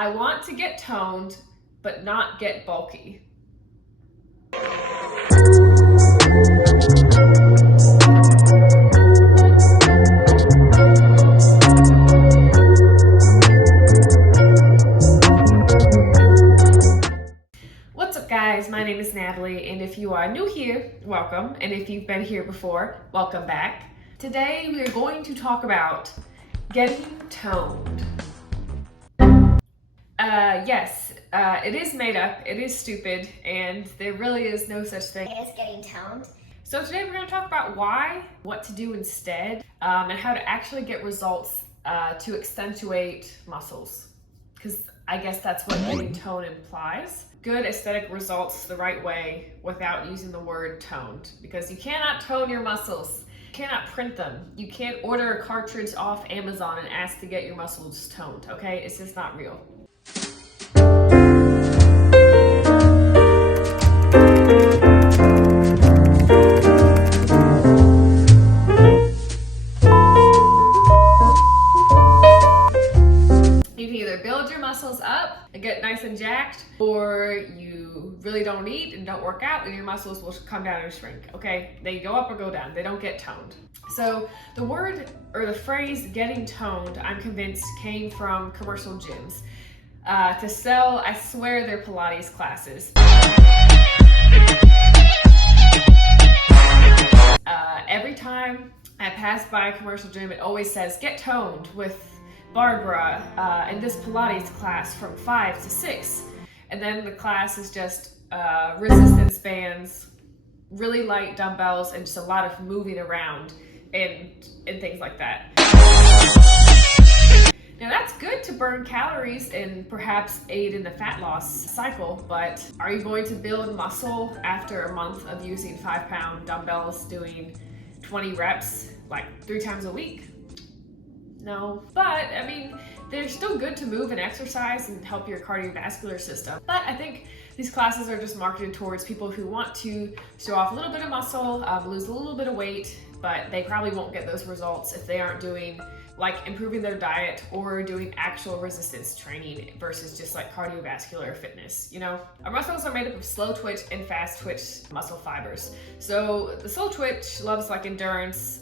I want to get toned, but not get bulky. What's up guys, my name is Natalie, and if you are new here, welcome, and if you've been here before, welcome back. Today we are going to talk about getting toned. Yes, it is made up, it is stupid, and there really is no such thing as getting toned. So today we're going to talk about why, what to do instead, and how to actually get results to accentuate muscles. Because I guess that's what getting toned implies. Good aesthetic results the right way without using the word toned. Because you cannot tone your muscles. You cannot print them. You can't order a cartridge off Amazon and ask to get your muscles toned, okay? It's just not real. You can either build your muscles up and get nice and jacked, or you really don't eat and don't work out and your muscles will come down and shrink, okay? They go up or go down, they don't get toned. So the word or the phrase getting toned, I'm convinced, came from commercial gyms to sell, I swear, their Pilates classes. Every time I pass by a commercial gym, it always says, get toned with Barbara in this Pilates class from 5 to 6. And then the class is just resistance bands, really light dumbbells, and just a lot of moving around and things like that. Now that's good to burn calories and perhaps aid in the fat loss cycle, but are you going to build muscle after a month of using 5-pound dumbbells doing 20 reps like 3 times a week? No, but I mean, they're still good to move and exercise and help your cardiovascular system. But I think these classes are just marketed towards people who want to show off a little bit of muscle, lose a little bit of weight, but they probably won't get those results if they aren't doing like improving their diet or doing actual resistance training versus just like cardiovascular fitness. You know, our muscles are made up of slow twitch and fast twitch muscle fibers. So the slow twitch loves like endurance,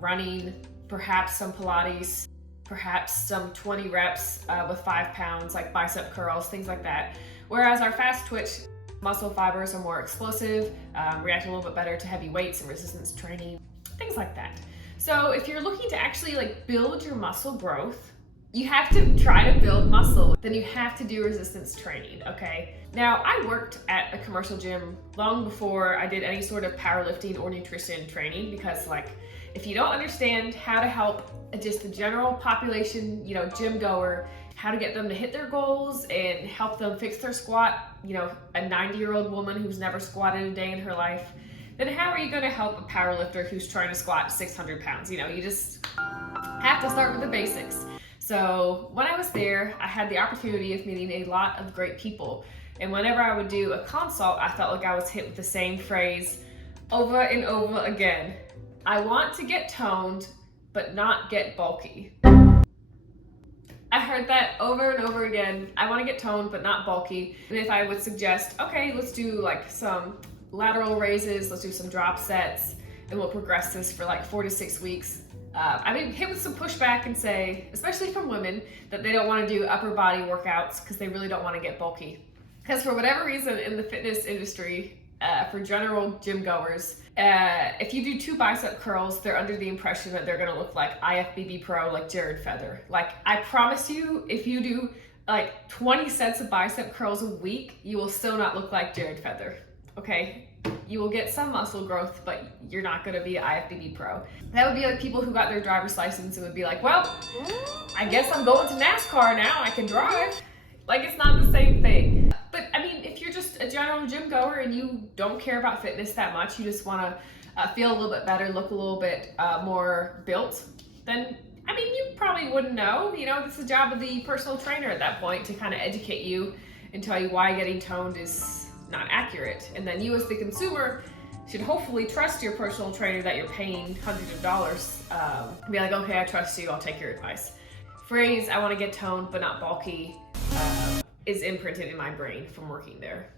running, perhaps some Pilates, perhaps some 20 reps with 5 pounds, like bicep curls, things like that. Whereas our fast twitch muscle fibers are more explosive, react a little bit better to heavy weights and resistance training, things like that. So if you're looking to actually like build your muscle growth, you have to try to build muscle, then you have to do resistance training, okay? Now, I worked at a commercial gym long before I did any sort of powerlifting or nutrition training, because like, if you don't understand how to help just the general population, you know, gym goer, how to get them to hit their goals and help them fix their squat, you know, a 90-year-old woman who's never squatted a day in her life, then how are you going to help a powerlifter who's trying to squat 600 pounds? You know, you just have to start with the basics. So when I was there, I had the opportunity of meeting a lot of great people. And whenever I would do a consult, I felt like I was hit with the same phrase over and over again. I want to get toned, but not get bulky. I heard that over and over again. I want to get toned, but not bulky. And if I would suggest, okay, let's do like some lateral raises, let's do some drop sets, and we'll progress this for like 4 to 6 weeks. I mean, hit with some pushback and say, especially from women, that they don't want to do upper body workouts because they really don't want to get bulky. Because for whatever reason in the fitness industry, for general gym goers, if you do 2 bicep curls, they're under the impression that they're gonna look like IFBB Pro, like Jared Feather. Like, I promise you, if you do like 20 sets of bicep curls a week, you will still not look like Jared Feather, okay? You will get some muscle growth, but you're not gonna be an IFBB Pro. That would be like people who got their driver's license and would be like, well, I guess I'm going to NASCAR now, I can drive. Like, it's not the same thing. But I mean, if you're just a general gym goer and you don't care about fitness that much, you just wanna feel a little bit better, look a little bit more built, then, I mean, you probably wouldn't know. You know, it's the job of the personal trainer at that point to kind of educate you and tell you why getting toned is not accurate. And then you as the consumer should hopefully trust your personal trainer that you're paying hundreds of dollars. Be like, okay, I trust you, I'll take your advice. phrase, I want to get toned but not bulky, is imprinted in my brain from working there.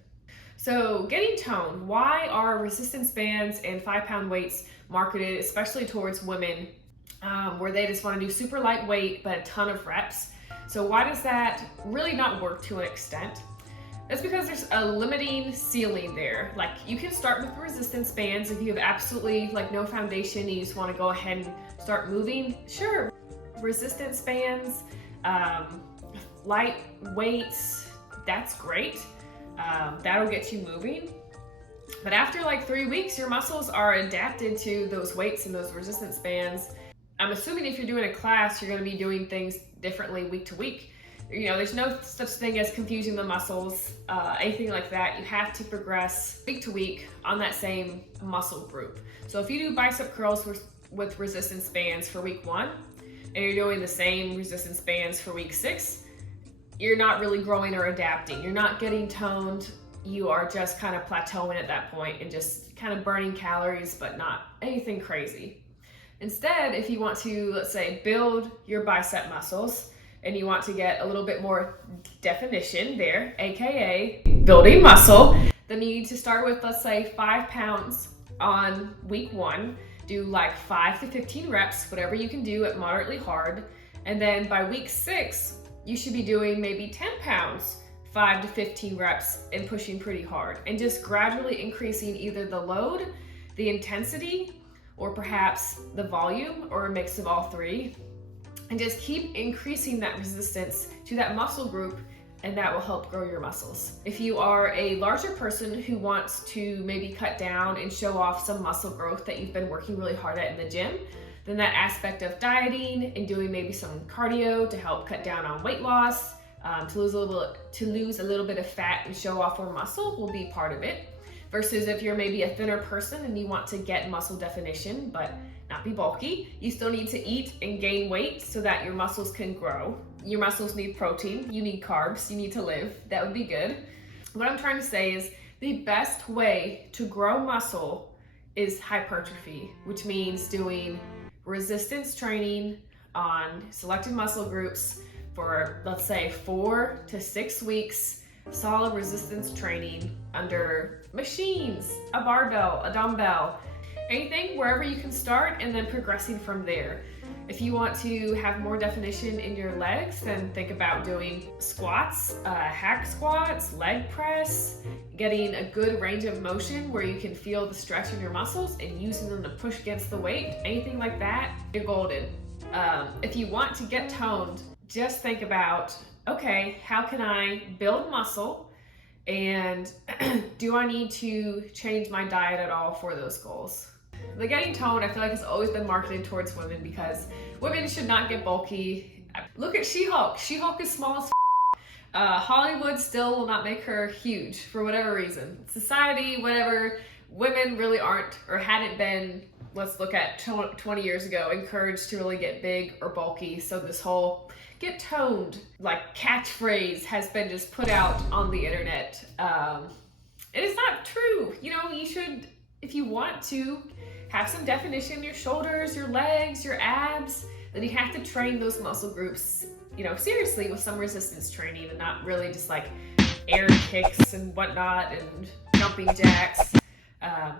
So getting toned, why are resistance bands and 5-pound weights marketed especially towards women, where they just want to do super lightweight but a ton of reps? So why does that really not work to an extent? That's because there's a limiting ceiling there. Like, you can start with resistance bands if you have absolutely like no foundation and you just want to go ahead and start moving. Sure, resistance bands, light weights, that's great. That'll get you moving. But after like 3 weeks, your muscles are adapted to those weights and those resistance bands. I'm assuming if you're doing a class, you're going to be doing things differently week to week. You know, there's no such thing as confusing the muscles, anything like that. You have to progress week to week on that same muscle group. So if you do bicep curls with resistance bands for week 1, and you're doing the same resistance bands for week 6, you're not really growing or adapting. You're not getting toned. You are just kind of plateauing at that point and just kind of burning calories, but not anything crazy. Instead, if you want to, let's say, build your bicep muscles, and you want to get a little bit more definition there, aka building muscle, then you need to start with, let's say, 5 pounds on week 1. Do like 5 to 15 reps, whatever you can do at moderately hard. And then by week 6, you should be doing maybe 10 pounds, 5 to 15 reps, and pushing pretty hard. And just gradually increasing either the load, the intensity, or perhaps the volume, or a mix of all three. And just keep increasing that resistance to that muscle group, and that will help grow your muscles. If you are a larger person who wants to maybe cut down and show off some muscle growth that you've been working really hard at in the gym, then that aspect of dieting and doing maybe some cardio to help cut down on weight loss, to lose a little bit of fat and show off more muscle will be part of it. Versus if you're maybe a thinner person and you want to get muscle definition but not be bulky, you still need to eat and gain weight so that your muscles can grow. Your muscles need protein, you need carbs, you need to live. That would be good. What I'm trying to say is the best way to grow muscle is hypertrophy, which means doing resistance training on selected muscle groups for, let's say, 4 to 6 weeks, solid resistance training under machines, a barbell, a dumbbell, anything, wherever you can start, and then progressing from there. If you want to have more definition in your legs, then think about doing squats, hack squats, leg press, getting a good range of motion where you can feel the stretch in your muscles and using them to push against the weight. Anything like that, you're golden. If you want to get toned, just think about, okay, how can I build muscle, and do I need to change my diet at all for those goals? The getting toned, I feel like, has always been marketed towards women because women should not get bulky. Look at She-Hulk. She-Hulk is small as Hollywood still will not make her huge for whatever reason. Society, whatever, women really aren't, or hadn't been, let's look at 20 years ago, encouraged to really get big or bulky. So this whole get toned like catchphrase has been just put out on the internet. It is not true. You know, you should, if you want to have some definition in your shoulders, your legs, your abs, then you have to train those muscle groups, you know, seriously with some resistance training and not really just like air kicks and whatnot and jumping jacks.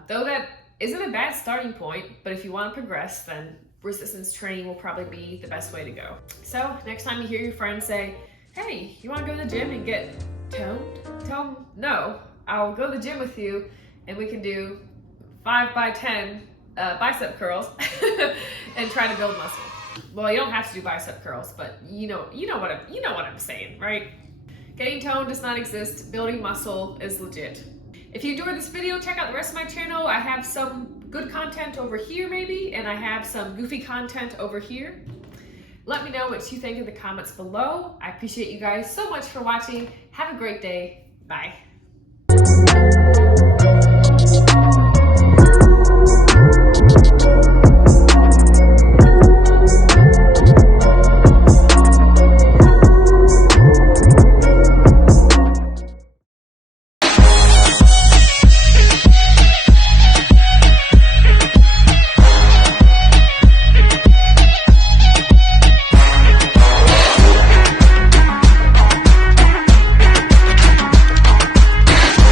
Though that isn't a bad starting point, but if you want to progress, then resistance training will probably be the best way to go. So next time you hear your friends say, hey, you want to go to the gym and get toned? Tell them, no, I'll go to the gym with you and we can do 5 by 10 bicep curls and try to build muscle. Well, you don't have to do bicep curls, but you know what I'm saying, right? Getting toned does not exist. Building muscle is legit. If you enjoyed this video, check out the rest of my channel. I have some good content over here maybe, and I have some goofy content over here. Let me know what you think in the comments below. I appreciate you guys so much for watching. Have a great day. Bye.